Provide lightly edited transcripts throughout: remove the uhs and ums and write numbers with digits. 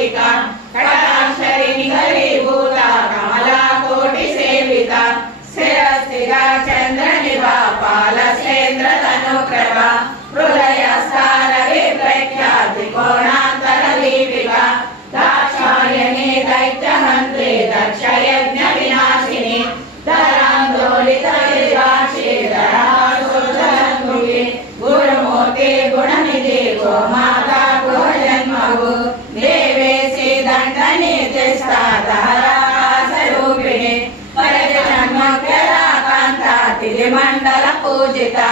कोटिका कटाक्षरी निगलीभूता कमला कोटि सेविता शिरस्थिता चन्द्रनिभा पालसेन्द्र तनुप्रभा हृदय स्थान विप्रख्या त्रिकोणान्तर दीपिका दाक्षायणी दैत्यहन्त्री दक्षयज्ञ विनाशिनी धरान्दोलित विराक्षी धरासुरमुखी गुरुमूर्ति गुणनिधि गोमाता गुहजन्मभू देवेशी दण्डनीतिस्था धारासरूपिणी परजन्मभ्यदा कान्ता तिरिमण्डल पूजिता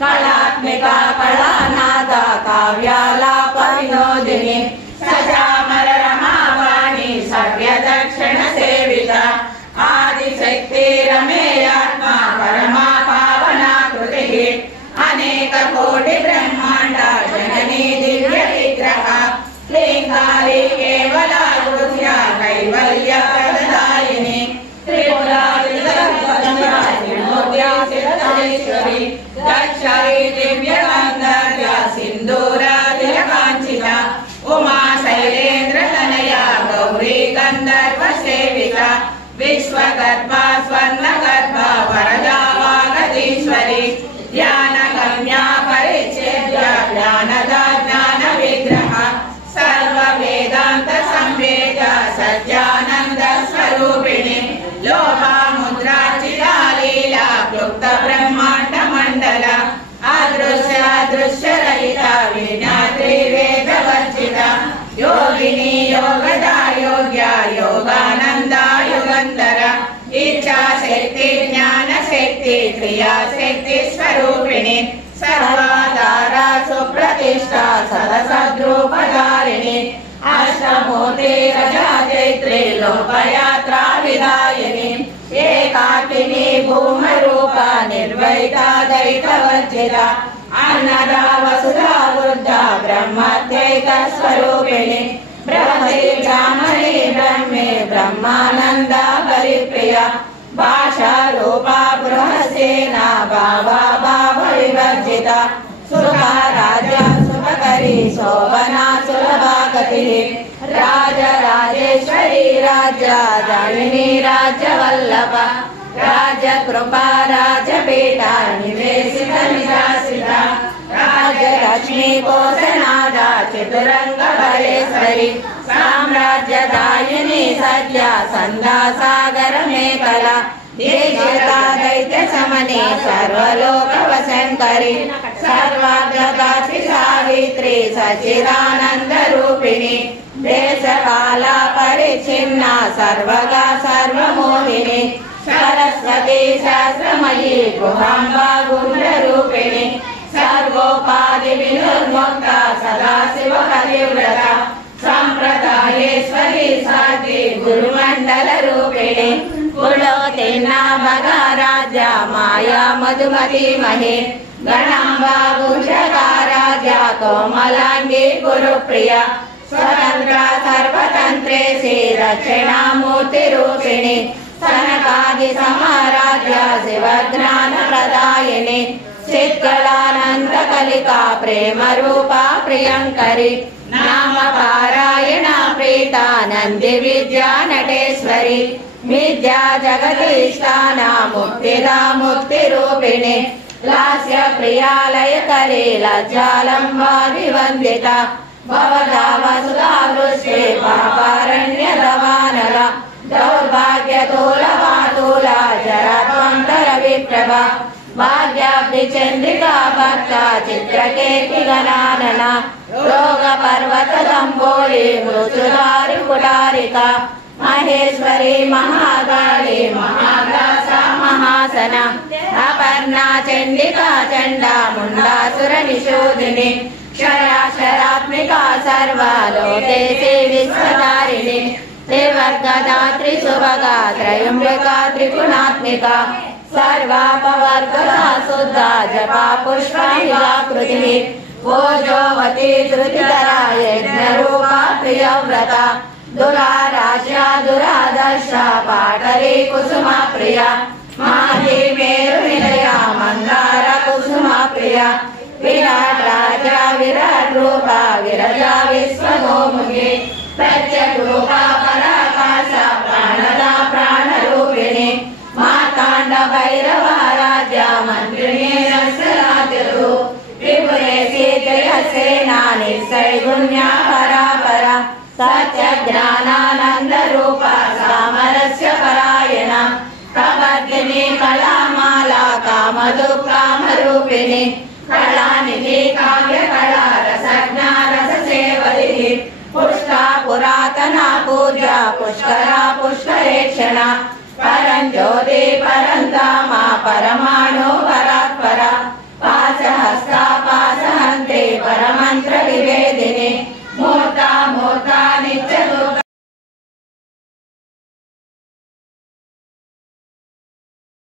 कलात्मिका कलानादा काव्यालाप विनोदिनी सचामर रमावाणी सव्यदक्षिण सेविता आदिशक्ति रमेयात्मा परमा पावना कृतिः अनेक कोटि ब्रह्मांड जननी दिव्य विग्रह श्रीकाली केवला बुद्ध्या कैवल्य प्रदायिनी त्रिपुरा सिद्धेश्वरी दक्षरी दिव्य गंधर्या सिंदूरादिल कांचिता उमा शैलेन्द्र तनया गौरी गंधर्व सेविता विश्वगर्भा स्वर्णगर्भा वरदा वागदीश्वरी ज्ञान गम्या परिच्छेद्य ज्ञानदा ज्ञान विग्रह सर्व वेदांत संवेद सत्यानंद स्वरूपिणी लोहा मुद्रा चिरा लीला क्लुप्त ब्रह्मांड मंडल अदृश्य दृश्य रहिता विज्ञात्री वेद वर्जिता योगिनी योगदा योग्य योगानंद युगंधर इच्छा शक्ति ज्ञान शक्ति क्रिया शक्ति स्वरूपिणी सर्वाधारा सुप्रतिष्ठा सदसद्रूपधारिणी अष्टमूर्ति रजयत्री लोकयात्रा विदायिनी एकाकिनी भूमरूपा निर्वैता दैतवर्जिता अन्नदा वसुधा वृद्धा ब्रह्मत्यैक स्वरूपिणी ब्रह्मैर्जामणी ब्रह्मे ब्रह्मानंदा परिप्रिया भाषा रूपा बृहस्सेना भावा भाव विवर्जिता सुखा राज्य सुखकरी शोभना सुलभा गतिः राजराजेश्वरी राज्यदायिनी राज्यवल्लभा राजकृपा राजपीठा निवेशित निशासिता राजलक्ष्मी कोशनादा चतुरंग बलेश्वरी साम्राज्यदायिनी सद्या संधा सागर मेखला देशिका दैत्य समनी सर्वलोक वशंकरी सर्वाग्रदात्री सावित्री सच्चिदानंद रूपिणी देश काला परिच्छिन्ना सर्वगा सर्वमोहिनी सरस्वती शास्त्रमयी गुहांबा गुंड रूपिणी सर्वोपाधि विनुर्मुक्ता सदाशिव हरिव्रता संप्रदायेश्वरी साध्वी गुरुमंडल रूपिणी कुलोत्तीर्णा भगाराज्या माया मधुमती महे गणांबा भूषका राज्या कोमलांगी गुरुप्रिया स्वतंत्रा सर्वतंत्रेशी दक्षिणामूर्ति रूपिणी सनकादि समाराध्या शिवज्ञान प्रदायिनी चित्कलानंद कलिका प्रेम रूपा प्रियंकरी नाम पारायणा प्रीता नंदि विद्या नटेश्वरी विद्या जगदीष्टाना मुक्तिदा मुक्ति रूपिणी लास्य प्रियालय करे लज्जालंबादि वंदिता भवदा वसुधा वृष्टे पापारण्य दवानला दौर्भाग्य तूला जरात्मंतर विप्रभा भाग्याब्धि चंद्रिका भक्ता चित्रकेति गणानना रोग पर्वत दंबोली मृत्युदारि कुटारिका महेश्वरी महाकाली महाग्रासा महासना अपर्णा चंडिका चंडा मुंडासुर निषोधिनी क्षराक्षरात्मिका सर्वालोकेशे विश्वधारिणी त्रिवर्गदात्री सुभगा त्रयंबिका त्रिगुणात्मिका सर्वापवर्गदा शुद्धा जपा पुष्पाणिका कृतिः ओजोवती धृतिधरा यज्ञरूपा प्रियव्रता दुराराज्या दुरादर्शा पाटली कुसुमा प्रिया माही मेरुनिलया मंदार कुसुमा प्रिया विराट राजा विराट रूपा विरजा विश्वगोमुखी प्रत्यग्रूपा पराकाश प्राणदा प्राणरूपिणी मार्ताण्ड भैरवाराध्या मन्त्रिणी रसराजरु त्रिपुरे सीतयसेना निस्सैगुण्या परापरा सत्यज्ञानानन्द रूपा सामरस्य परायणा प्रवर्धिनी कलामाला कामधुकामरूपिणी कलानिधि काव्यकला रसज्ञा रससेवलिः पुष्टा पुरातना पूजा पुष्करा पुष्करेक्षणा परञ्ज्योति परन्धामा परमाणु